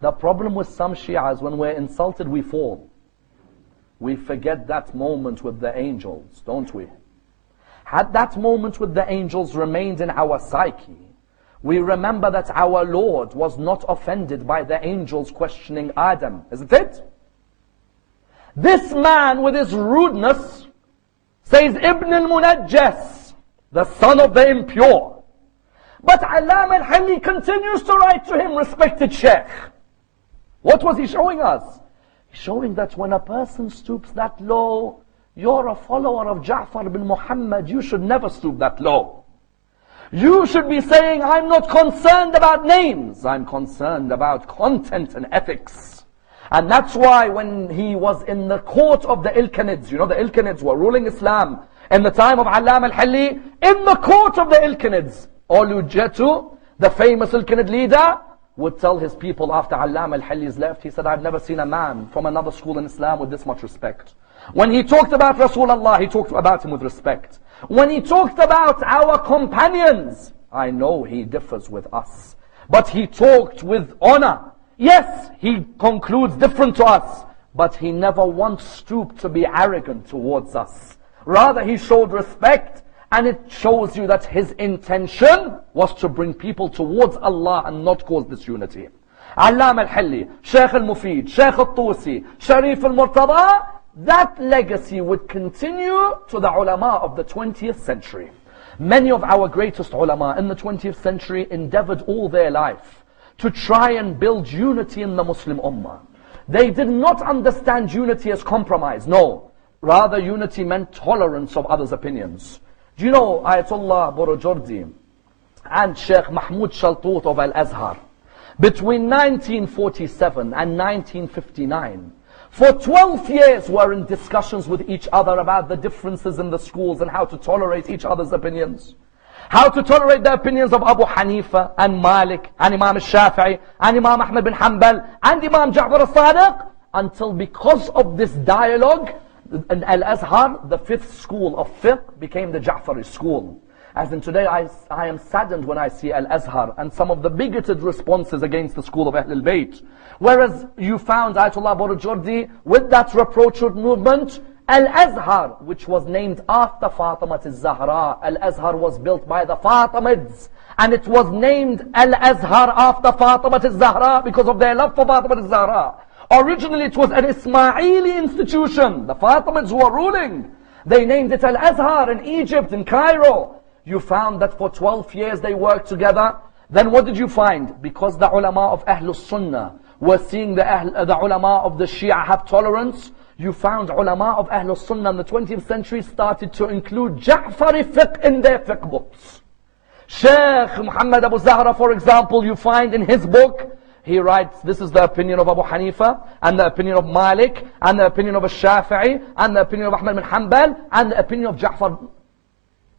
The problem with some Shias, when we're insulted, we fall. We forget that moment with the angels, don't we? Had that moment with the angels remained in our psyche, we remember that our Lord was not offended by the angels questioning Adam, isn't it? This man with his rudeness says Ibn al-Munajjas, the son of the impure. But Allama al-Hilli continues to write to him, respected Sheikh. What was he showing us? He's showing that when a person stoops that low, you're a follower of Ja'far bin Muhammad, you should never stoop that low. You should be saying, I'm not concerned about names, I'm concerned about content and ethics. And that's why when he was in the court of the Ilkhanids, you know the Ilkhanids were ruling Islam in the time of Allama al-Hilli, in the court of the Ilkhanids, Ulujetu, the famous Ilkhanid leader, would tell his people after Allama al-Hilli's left, he said, I've never seen a man from another school in Islam with this much respect. When he talked about Rasulullah, he talked about him with respect. When he talked about our companions, I know he differs with us, but he talked with honor. Yes, he concludes different to us, but he never once stooped to be arrogant towards us. Rather, he showed respect, and it shows you that his intention was to bring people towards Allah and not cause disunity. Allama al-Hilli, Shaykh al-Mufid, Shaykh al-Tusi, Sharif al-Murtada, that legacy would continue to the ulama of the 20th century. Many of our greatest ulama in the 20th century endeavored all their life to try and build unity in the Muslim ummah. They did not understand unity as compromise, no. Rather, unity meant tolerance of others' opinions. Do you know Ayatollah Borojordi and Sheikh Mahmoud Shaltut of Al-Azhar, between 1947 and 1959, for 12 years were in discussions with each other about the differences in the schools and how to tolerate each other's opinions. How to tolerate the opinions of Abu Hanifa and Malik and Imam al-Shafi'i and Imam Ahmad bin Hanbal and Imam Ja'far al-Sadiq, until because of this dialogue, in Al-Azhar, the 5th school of fiqh became the Ja'fari school. As in today, I am saddened when I see Al-Azhar and some of the bigoted responses against the school of Ahlul Bayt. Whereas you found Ayatollah Burjurdi with that reproachful movement, Al-Azhar, which was named after Fatima al-Zahra. Al-Azhar was built by the Fatimids. And it was named Al-Azhar after Fatima al-Zahra because of their love for Fatima al-Zahra. Originally it was an Ismaili institution. The Fatimids who were ruling. They named it Al-Azhar in Egypt, in Cairo. You found that for 12 years they worked together. Then what did you find? Because the ulama of Ahlul Sunnah were seeing the ulama of the Shia have tolerance, you found ulama of Ahlul Sunnah in the 20th century started to include Ja'fari fiqh in their fiqh books. Sheikh Muhammad Abu Zahra, for example, you find in his book, he writes, this is the opinion of Abu Hanifa, and the opinion of Malik, and the opinion of Shafi'i, and the opinion of Ahmad bin Hanbal, and the opinion of Ja'far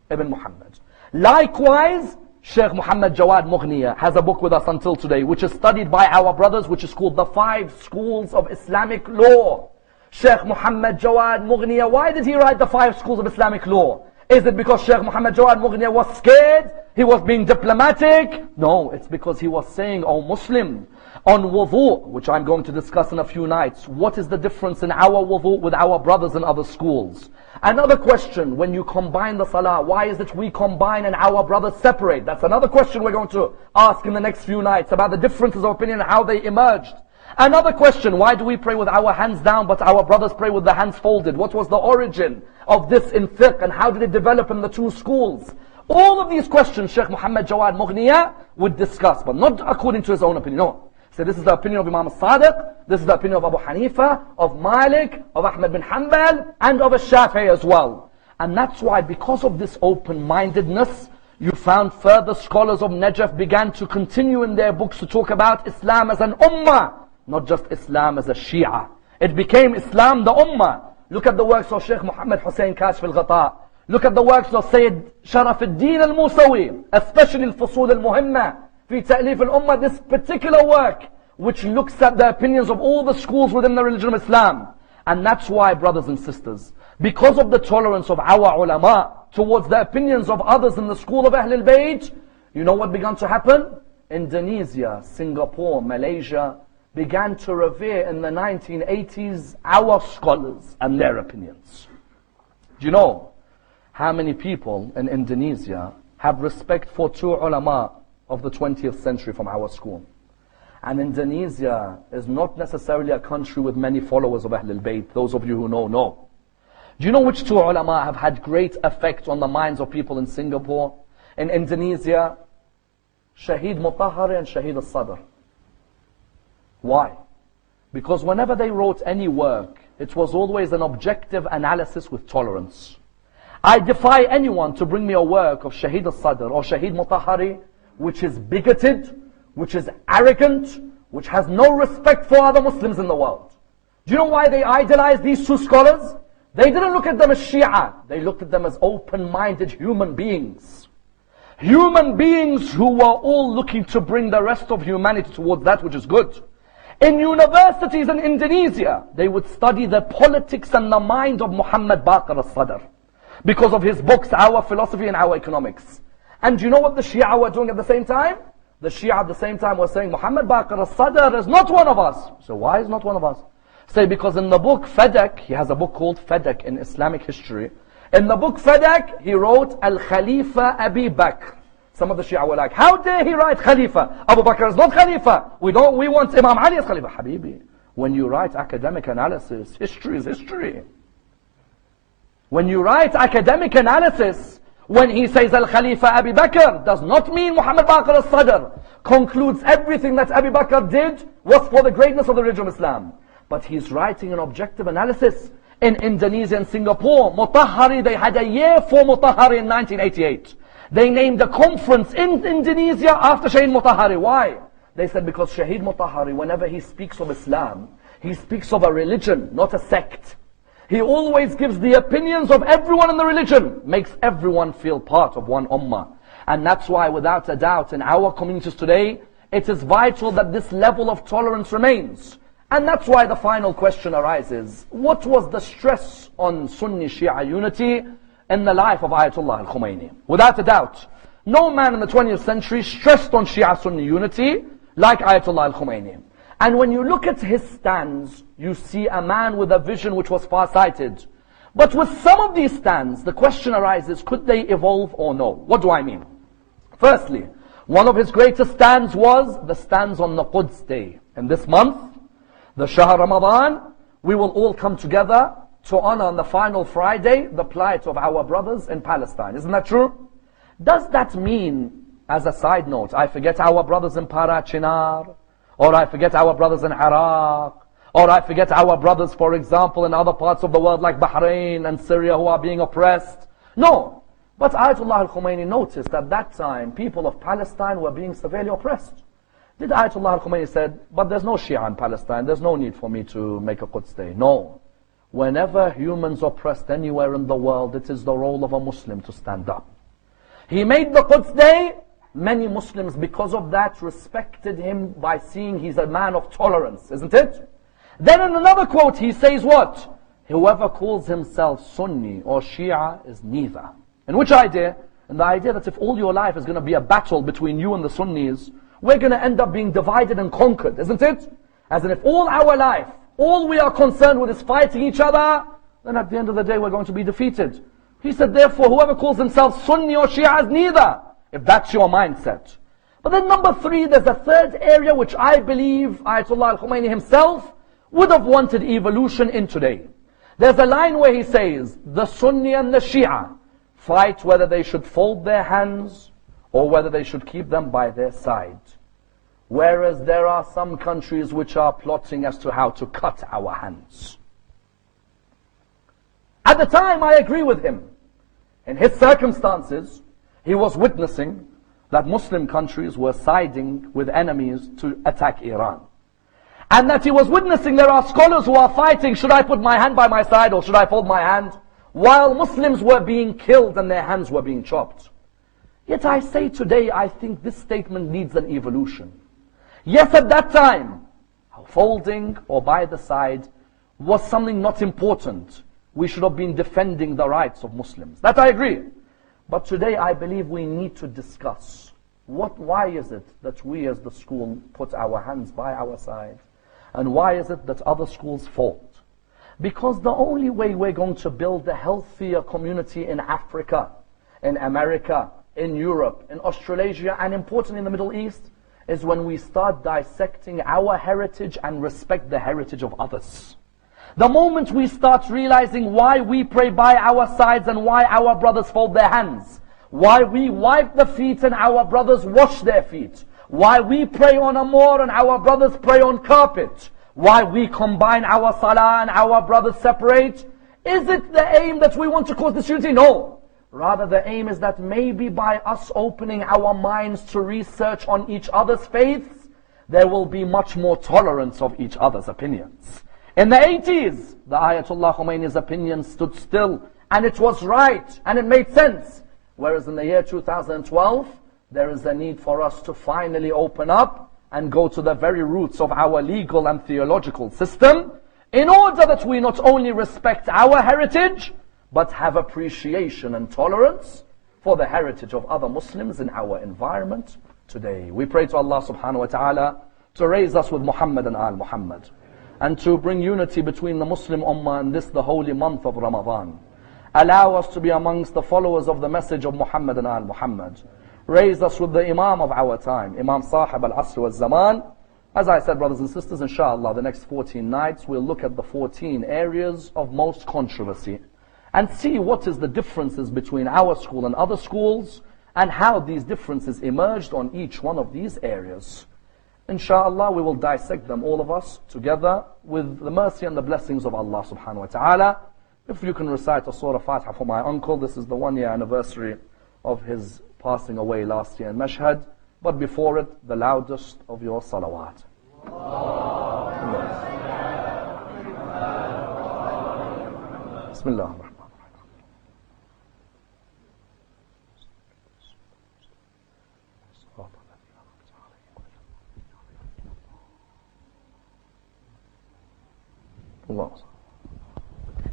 ibn Muhammad. Likewise, Sheikh Muhammad Jawad Mughniya has a book with us until today, which is studied by our brothers, which is called The 5 Schools of Islamic Law. Sheikh Muhammad Jawad Mughniya, why did he write The 5 Schools of Islamic Law? Is it because Sheikh Muhammad Jawad Mughniya was scared? He was being diplomatic? No, it's because he was saying, oh Muslim, on wudu, which I'm going to discuss in a few nights, what is the difference in our wudu with our brothers in other schools? Another question, when you combine the salah, why is it we combine and our brothers separate? That's another question we're going to ask in the next few nights about the differences of opinion and how they emerged. Another question, why do we pray with our hands down but our brothers pray with the hands folded? What was the origin of this in fiqh and how did it develop in the two schools? All of these questions Sheikh Muhammad Jawad Mughniya would discuss, but not according to his own opinion, no. So this is the opinion of Imam al-Sadiq, this is the opinion of Abu Hanifa, of Malik, of Ahmad bin Hanbal, and of al-Shafi'i as well. And that's why, because of this open-mindedness, you found further scholars of Najaf began to continue in their books to talk about Islam as an ummah, not just Islam as a Shia. It became Islam the ummah. Look at the works of Sheikh Muhammad Hussein Kashf al-Ghata. Look at the works of Sayyid Sharaf al-Din al-Musawi, especially al-Fusul al-Muhimma. في تأليف الأمة, this particular work, which looks at the opinions of all the schools within the religion of Islam. And that's why, brothers and sisters, because of the tolerance of our ulama towards the opinions of others in the school of Ahlul Bayt, you know what began to happen? Indonesia, Singapore, Malaysia began to revere in the 1980s our scholars and their opinions. Do you know how many people in Indonesia have respect for two ulama of the 20th century from our school? And Indonesia is not necessarily a country with many followers of Ahlul Bayt. Those of you who know. Do you know which two ulama have had great effect on the minds of people in Singapore? In Indonesia, Shahid Mutahari and Shahid al-Sadr. Why? Because whenever they wrote any work, it was always an objective analysis with tolerance. I defy anyone to bring me a work of Shahid al-Sadr or Shahid Mutahari which is bigoted, which is arrogant, which has no respect for other Muslims in the world. Do you know why they idolized these two scholars? They didn't look at them as Shia. They looked at them as open-minded human beings. Human beings who were all looking to bring the rest of humanity towards that which is good. In universities in Indonesia, they would study the politics and the mind of Muhammad Baqir al-Sadr because of his books, Our Philosophy and Our Economics. And do you know what the Shia were doing at the same time? The Shia at the same time were saying, Muhammad Baqir al-Sadr is not one of us. So why is not one of us? Say, because in the book Fadak, he has a book called Fadak in Islamic history. In the book Fadak, he wrote Al-Khalifa Abi Bakr. Some of the Shia were like, how dare he write Khalifa? Abu Bakr is not Khalifa. We want Imam Ali as Khalifa. Habibi, when you write academic analysis, history is history. When you write academic analysis, when he says Al-Khalifa Abi Bakr, does not mean Muhammad Baqir al-Sadr concludes everything that Abu Bakr did was for the greatness of the religion of Islam. But he's writing an objective analysis. In Indonesia and Singapore, Mutahari, they had a year for Mutahari in 1988. They named a conference in Indonesia after Shahid Mutahari. Why? They said because Shahid Mutahari, whenever he speaks of Islam, he speaks of a religion, not a sect. He always gives the opinions of everyone in the religion, makes everyone feel part of one ummah. And that's why, without a doubt, in our communities today, it is vital that this level of tolerance remains. And that's why the final question arises. What was the stress on Sunni Shia unity in the life of Ayatollah al-Khomeini. Without a doubt. No man in the 20th century stressed on Shia-Sunni unity like Ayatollah al-Khomeini. And when you look at his stands, you see a man with a vision which was far-sighted. But with some of these stands, the question arises, could they evolve or no? What do I mean? Firstly, one of his greatest stands was the stands on the Quds Day. In this month, the Shahr Ramadan, we will all come together to honor on the final Friday the plight of our brothers in Palestine. Isn't that true? Does that mean, as a side note, I forget our brothers in Parachinar, or I forget our brothers in Iraq, or I forget our brothers, for example, in other parts of the world like Bahrain and Syria who are being oppressed? No. But Ayatollah al-Khomeini noticed at that time people of Palestine were being severely oppressed. Did Ayatollah al-Khomeini said, but there's no Shia in Palestine, there's no need for me to make a Quds Day? No. Whenever humans oppressed anywhere in the world, it is the role of a Muslim to stand up. He made the Quds Day. Many Muslims, because of that, respected him by seeing he's a man of tolerance, isn't it? Then in another quote, he says what? Whoever calls himself Sunni or Shia is neither. In which idea? In the idea that if all your life is going to be a battle between you and the Sunnis, we're going to end up being divided and conquered, isn't it? As in if all our life, all we are concerned with is fighting each other, then at the end of the day we're going to be defeated. He said, therefore, whoever calls himself Sunni or Shia is neither, if that's your mindset. But then number three, there's a third area which I believe Ayatollah al-Khomeini himself would have wanted evolution in today. There's a line where he says, the Sunni and the Shia fight whether they should fold their hands or whether they should keep them by their side. Whereas there are some countries which are plotting as to how to cut our hands. At the time, I agree with him. In his circumstances, he was witnessing that Muslim countries were siding with enemies to attack Iran. And that he was witnessing there are scholars who are fighting, should I put my hand by my side or should I fold my hand? While Muslims were being killed and their hands were being chopped. Yet I say today, I think this statement needs an evolution. Yes, at that time, folding or by the side was something not important. We should have been defending the rights of Muslims. That I agree. But today I believe we need to discuss why is it that we as the school put our hands by our side? And why is it that other schools fold? Because the only way we're going to build a healthier community in Africa, in America, in Europe, in Australasia, and importantly in the Middle East, is when we start dissecting our heritage and respect the heritage of others. The moment we start realizing why we pray by our sides and why our brothers fold their hands, why we wipe the feet and our brothers wash their feet, why we pray on Ammar and our brothers pray on carpet, why we combine our salah and our brothers separate, is it the aim that we want to cause disunity? No. Rather the aim is that maybe by us opening our minds to research on each other's faiths, there will be much more tolerance of each other's opinions. In the 80s, the Ayatollah Khomeini's opinion stood still, and it was right, and it made sense. Whereas in the year 2012, there is a need for us to finally open up and go to the very roots of our legal and theological system, in order that we not only respect our heritage, but have appreciation and tolerance for the heritage of other Muslims in our environment today. We pray to Allah subhanahu wa ta'ala to raise us with Muhammad and Al Muhammad, and to bring unity between the Muslim Ummah in this, the holy month of Ramadan. Allow us to be amongst the followers of the message of Muhammad and Al Muhammad. Raise us with the Imam of our time, Imam Sahib al-Asr wal-Zaman. As I said, brothers and sisters, inshallah, the next 14 nights we'll look at the 14 areas of most controversy and see what is the differences between our school and other schools, and how these differences emerged on each one of these areas. Inshallah, we will dissect them, all of us, together with the mercy and the blessings of Allah subhanahu wa ta'ala. If you can recite a Surah Fatiha for my uncle, this is the 1-year anniversary of his passing away last year in Mashhad. But before it, the loudest of your salawat. Bismillah. Allah.